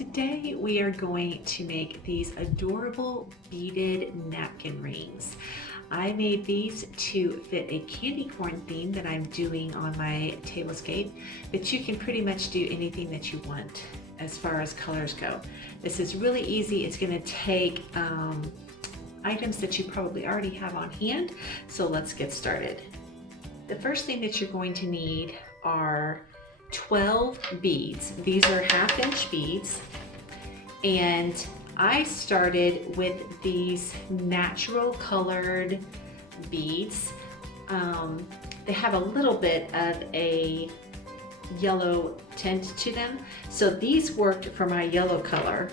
Today we are going to make these adorable beaded napkin rings. I made these to fit a candy corn theme that I'm doing on my tablescape, but you can pretty much do anything that you want as far as colors go. This is really easy. It's going to take items that you probably already have on hand, so let's get started. The first thing that you're going to need are 12 beads. These are 1/2-inch beads, and I started with these natural colored beads. They have a little bit of a yellow tint to them, so these worked for my yellow color.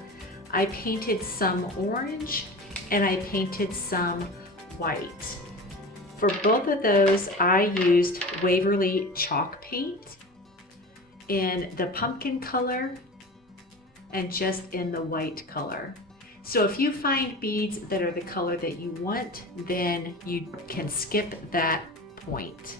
I painted some orange and I painted some white. For both of those, I used Waverly chalk paint in the pumpkin color and just in the white color. So if you find beads that are the color that you want, then you can skip that point.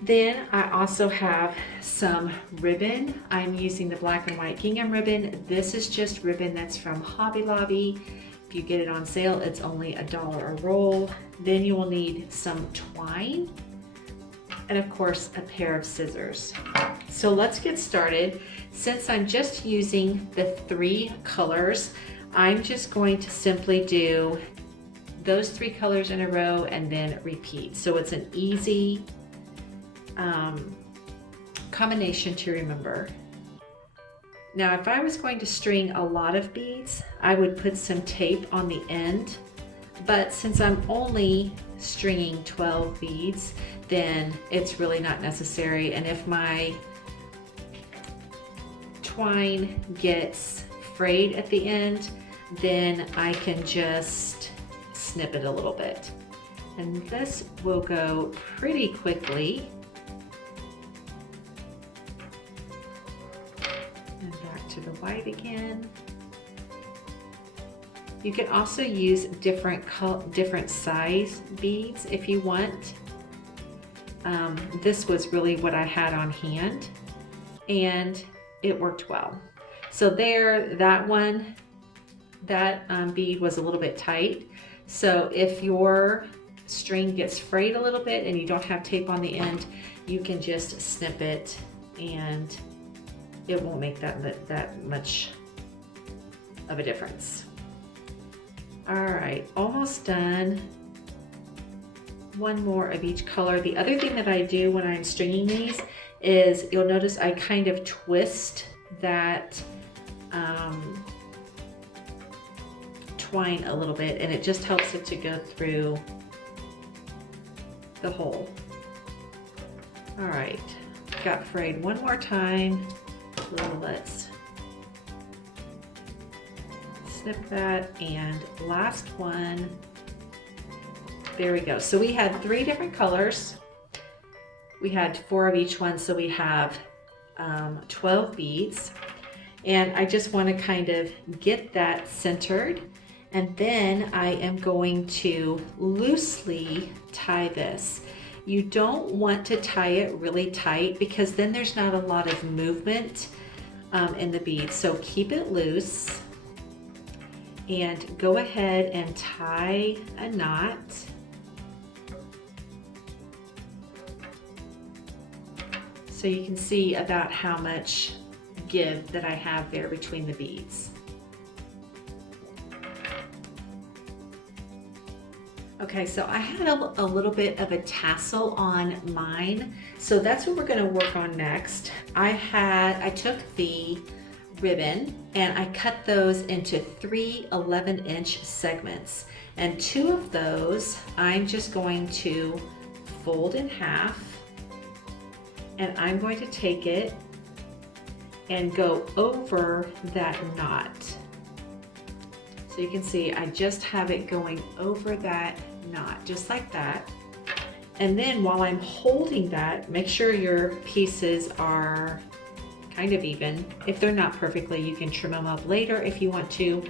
Then I also have some ribbon. I'm using the black and white gingham ribbon. This is just ribbon that's from Hobby Lobby. If you get it on sale, it's only $1 a roll. Then you will need some twine, and of course a pair of scissors. So let's get started. Since I'm just using the 3 colors, I'm just going to simply do those 3 colors in a row and then repeat. So it's an easy combination to remember. Now, if I was going to string a lot of beads, I would put some tape on the end, but since I'm only stringing 12 beads, then it's really not necessary. And if my twine gets frayed at the end, then I can just snip it a little bit. And this will go pretty quickly. And back to the white again. You can also use different size beads if you want. This was really what I had on hand, and it worked well. So there, that bead was a little bit tight. So if your string gets frayed a little bit and you don't have tape on the end, you can just snip it and it won't make that much of a difference. All right, almost done. One more of each color. The other thing that I do when I'm stringing these is, you'll notice I kind of twist that twine a little bit, and it just helps it to go through the hole. All right, got frayed one more time. So let's snip that, and last one. There we go. So we had 3 different colors. We had 4 of each one, so we have 12 beads. And I just want to kind of get that centered, and then I am going to loosely tie this. You don't want to tie it really tight because then there's not a lot of movement in the beads. So keep it loose and go ahead and tie a knot. So you can see about how much give that I have there between the beads. Okay, so I had a little bit of a tassel on mine, so that's what we're going to work on next. I took the ribbon and I cut those into 3 11-inch segments, and 2 of those I'm just going to fold in half, and I'm going to take it and go over that knot. So you can see I just have it going over that knot, just like that. And then while I'm holding that, make sure your pieces are kind of even. If they're not perfectly, you can trim them up later if you want to,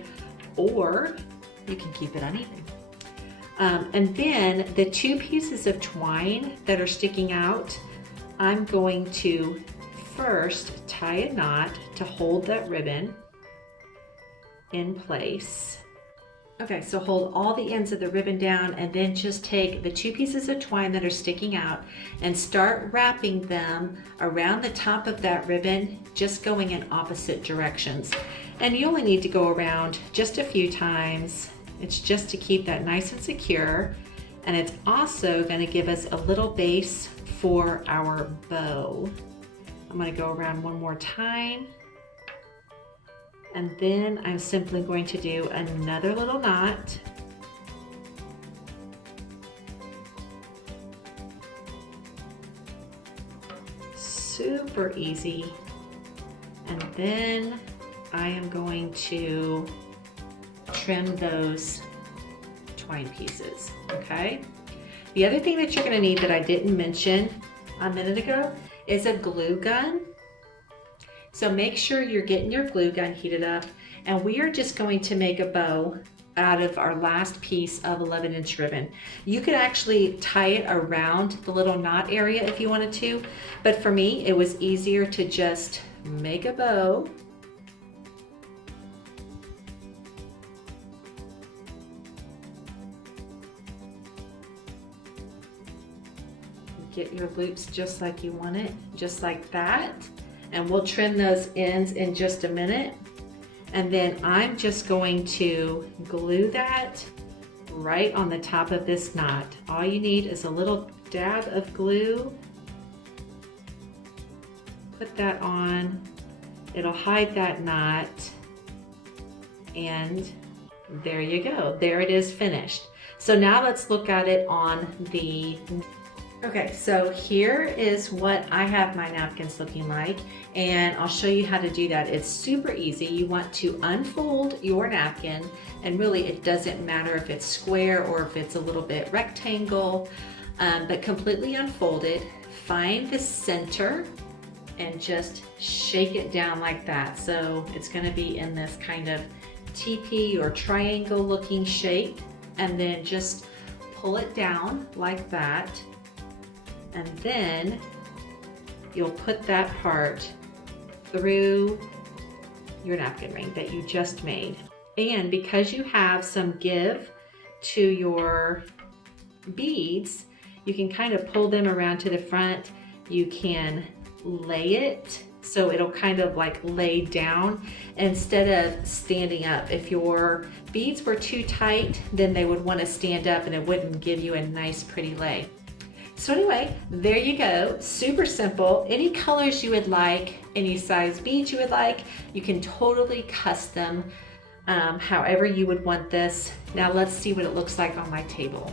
or you can keep it uneven. And then the 2 pieces of twine that are sticking out, I'm going to first tie a knot to hold that ribbon in place. Okay, so hold all the ends of the ribbon down and then just take the 2 pieces of twine that are sticking out and start wrapping them around the top of that ribbon, just going in opposite directions. And you only need to go around just a few times. It's just to keep that nice and secure. And it's also going to give us a little base for our bow. I'm going to go around one more time. And then I'm simply going to do another little knot. Super easy. And then I am going to trim those twine pieces, okay? The other thing that you're gonna need that I didn't mention a minute ago is a glue gun. So make sure you're getting your glue gun heated up, and we are just going to make a bow out of our last piece of 11-inch ribbon. You could actually tie it around the little knot area if you wanted to, but for me, it was easier to just make a bow. Get your loops just like you want it, just like that. And we'll trim those ends in just a minute. And then I'm just going to glue that right on the top of this knot. All you need is a little dab of glue. Put that on. It'll hide that knot. And there you go. There it is, finished. So now let's look at it on the Okay, so here is what I have my napkins looking like, and I'll show you how to do that. It's super easy. You want to unfold your napkin, and really it doesn't matter if it's square or if it's a little bit rectangle, but completely unfold it. Find the center and just shake it down like that. So it's gonna be in this kind of teepee or triangle looking shape, and then just pull it down like that. And then you'll put that part through your napkin ring that you just made. And because you have some give to your beads, you can kind of pull them around to the front. You can lay it so it'll kind of like lay down instead of standing up. If your beads were too tight, then they would want to stand up and it wouldn't give you a nice pretty lay. So anyway, there you go, super simple. Any colors you would like, any size beads you would like, you can totally custom however you would want this. Now let's see what it looks like on my table.